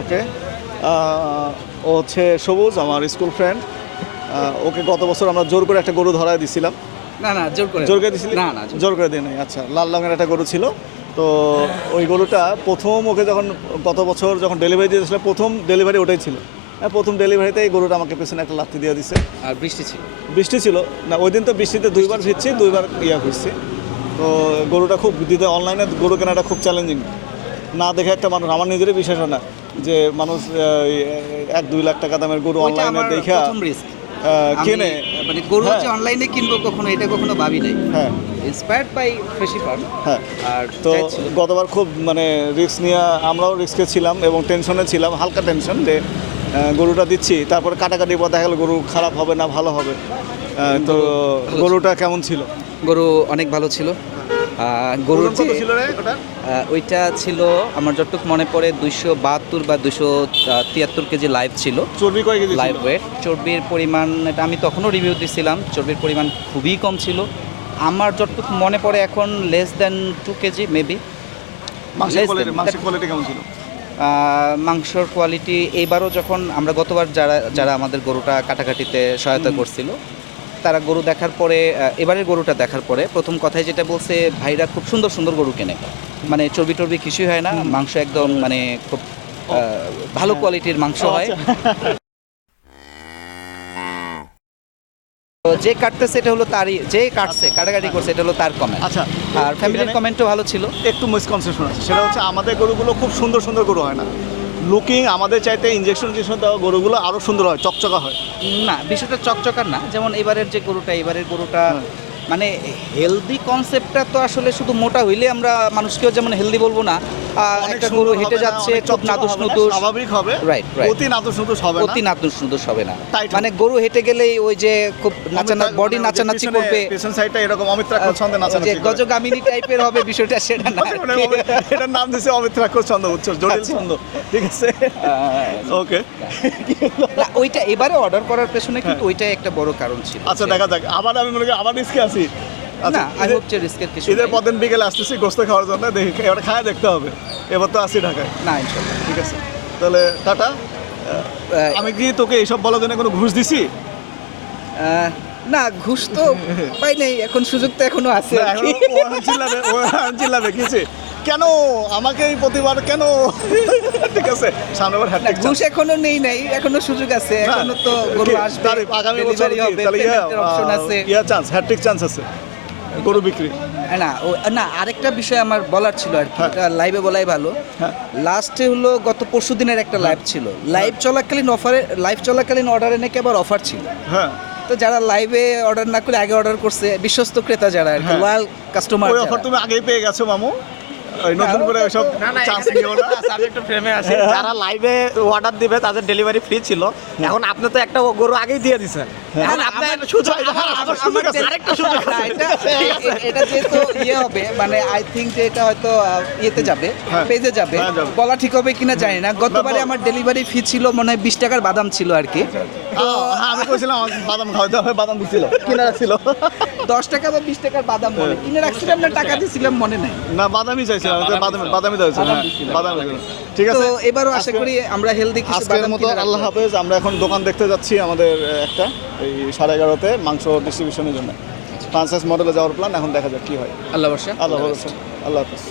ওকে, ও হচ্ছে সবুজ, আমার স্কুল ফ্রেন্ড। ওকে গত বছর আমরা জোর করে একটা গরু ধরায় দিছিলাম। না না, জোর করে দিছিলি? না না, জোর করে দিই নাই। আচ্ছা, লাল রঙের একটা গরু ছিল। তো ওই গরুটা প্রথম ওকে যখন গত বছর যখন ডেলিভারি দিয়েছিল, প্রথম ডেলিভারি ওটাই ছিল। হ্যাঁ, প্রথম ডেলিভারিতে এই গরুটা আমাকে পেছনে একটা লাথি দিয়ে দিছে। আর বৃষ্টি ছিল। বৃষ্টি ছিল না, ওই দিন তো বৃষ্টিতে দুইবার ভিজছি, দুইবার ভিজছি। তো গরুটা খুব দিতে, অনলাইনে গরু কেনাটা খুব চ্যালেঞ্জিং। না দেখে একটা মানুষ, আমার নিজেরই বিশ্বাস হয় না যে মানুষ 1-2 লাখ টাকা দামের গরু অনলাইনে দেখে কেনে। মানে গরু যে অনলাইনে কিনবো কখনো, এটা কখনো ভাবি নাই। হ্যাঁ, ইন্সপায়ার্ড বাই ফ্রেশি ফার্ম। হ্যাঁ। আর তো গতবার খুব মানে রিস্ক নিয়ে, আমরাও রিস্কে ছিলাম এবং টেনশনে ছিলাম, হালকা টেনশন যে গরুটা দিচ্ছি, তারপরে কাটাকাটি পর দেখা গেল গরু খারাপ হবে না ভালো হবে। তো গরুটা কেমন ছিল? গরু অনেক ভালো ছিল। গরুর যে ছিল রে ওটা? ওইটা ছিল আমার যতটুকু মনে পড়ে 272 বা 273 কেজি লাইভ ছিল। চর্বি কয় কেজি? Live weight. চর্বির পরিমাণ, এটা আমি তখনও রিভিউ দিছিলাম, চর্বির পরিমাণ খুবই কম ছিল। আমার যতটুকু মনে পড়ে এখন লেস দেন 2 কেজি মেবি। মাংসের কোয়ালিটি কেমন ছিল? মাংসর কোয়ালিটি এইবারও যখন আমরা গতবার যারা আমাদের গরুটা কাটাকাটিতে সহায়তা করছিল, তারা গরু দেখার পরে, এবারের গরুটা দেখার পরে প্রথম কথাই যেটা বলছে, ভাইরা খুব সুন্দর সুন্দর গরু কেনে, মানে চর্বি টর্বি কিছুই হয় না, মাংস একদম মানে খুব ভালো কোয়ালিটির মাংস হয়। যে কাটতেছে এটা হলো তারই, যে কাটছে কাটাকাটি করছে এটা হলো তার কমেন্ট। আচ্ছা, আর ফ্যামিলির কমেন্টও ভালো ছিল। একটু মিসকনসেপশন আছে, সেটা হচ্ছে আমাদের গরুগুলো খুব সুন্দর সুন্দর গরু হয় না, লুকিং আমাদের চাইতে ইঞ্জেকশন দেওয়া গরুগুলো আরও সুন্দর হয়, চকচকা হয়। না, বিষয়টা চকচকার না। যেমন এবারের গরুটা মানে হেলদি কনসেপ্টটা তো আসলে শুধু মোটা হইলে আমরা মানুষকেও যেমন হেলদি বলবো না। একটা গরু হেঁটে যাচ্ছে, খুব নাদুস নুদুস, স্বাভাবিক হবে, রাইট, অতি নাদুস নুদুস হবে না, অতি নাদুস নুদুস হবে না। Tight মানে গরু হেঁটে গেলেই ওই যে খুব বডি নাচানাচি করবে, পেছন সাইডটা এরকম অমিত্রাক্ষর ছন্দে নাচানাচি করবে, গজগামিনী টাইপের হবে, বিষয়টা সেটা না। এটার নাম দিয়েছে অমিত্রাক্ষর ছন্দ, বুঝছো, জটিল ছন্দ। ঠিক আছে, ওকে। না, ওইটা এবারে অর্ডার করার পেছনে কিন্তু ওইটাই একটা বড় কারণ ছিল। আচ্ছা, দেখা যাক। আবার আমি মনে করি আবার রিস্কে আছি। না, আই হোপ যে রিস্কের কিছু ঈদের নাই। পরদিন বিকেলে আসতেছি গোস্ত খাওয়ার জন্য, দেখি এবার খায় দেখতে হবে। এবার তো আসি ঢাকায়। না, ইনশাআল্লাহ। ঠিক আছে, তাহলে টাটা। আমি কি তোকে এইসব বলার জন্য কোনো ঘুষ দিছি? না, ঘুষ তো পাই নাই, এখন সুযোগ তো এখনো আছে। চিল্লাবে কিছু কেন আমাকে এই প্রতিবার কেন? ঠিক আছে, সামনে আবার হ্যাটট্রিক ঘুষ এখনো নেই নাই, এখনো সুযোগ আছে, এখনো তো গরু আসবে, আগামী বছর ডেলিভারি হবে, পেমেন্টের অপশন আছে, চান্স, হ্যাটট্রিক চান্স আছে গরু বিক্রি। না, আরেকটা বিষয় আমার বলার ছিল আর কি, এটা লাইভে বলাই ভালো। লাস্টে হলো গত পরশুদিনের একটা লাইভ ছিল, লাইভ চলাকালীন অর্ডারে নাকি আবার অফার ছিল। হ্যাঁ, তো যারা লাইভে অর্ডার না করে আগে অর্ডার করছে, বিশ্বস্ত ক্রেতা যারা আর কি, লয়াল কাস্টমার, ওই অফার তুমি আগেই পেয়ে গেছো মামু। নতুন করে ওইসব চান্স নিও না। সাবজেক্ট ফ্রেমে আছে, যারা লাইভে অর্ডার দিবে তাদের ডেলিভারি ফ্রি ছিল। এখন আপনি তো একটা গরু আগেই দিয়ে দিছেন, এখন আপনার সুযোগ, আরেকটা সুযোগ আছে। এটা যেহেতু ইয়ে হবে, মানে আই থিঙ্ক যে এটা হয়তো ইয়েতে যাবে, পেজে যাবে, বলা ঠিক হবে কিনা জানি না। গতবারে আমার ডেলিভারি ফি ছিল মনে হয় 20 টাকার বাদাম ছিল আর কি। আমি কইছিলাম বাদাম খাওয়াতে হবে, বাদাম দিছিল, কিনে রাখছিল 10 টাকা বা 20 টাকার বাদাম মনে কিনে রাখছিলাম না, টাকা দিয়েছিলাম মনে নাই। না, বাদামই চাইছিলাম, বাদামই দিয়েছিল। বাদামই। ঠিক আছে, তো এবারও আশা করি আমরা হেলদি কিছু আজকের বাদাম মতো আল্লাহ হাফেজ। আমরা এখন দোকান দেখতে যাচ্ছি আমাদের একটা, এই 11:30-তে মাংস ডিস্ট্রিবিউশনের জন্য। ফ্রান্সাইজ মডেলে যাওয়ার প্ল্যান, এখন দেখা যাক কি হয়। আল্লাহ ভরসা। আল্লাহ হাফেজ।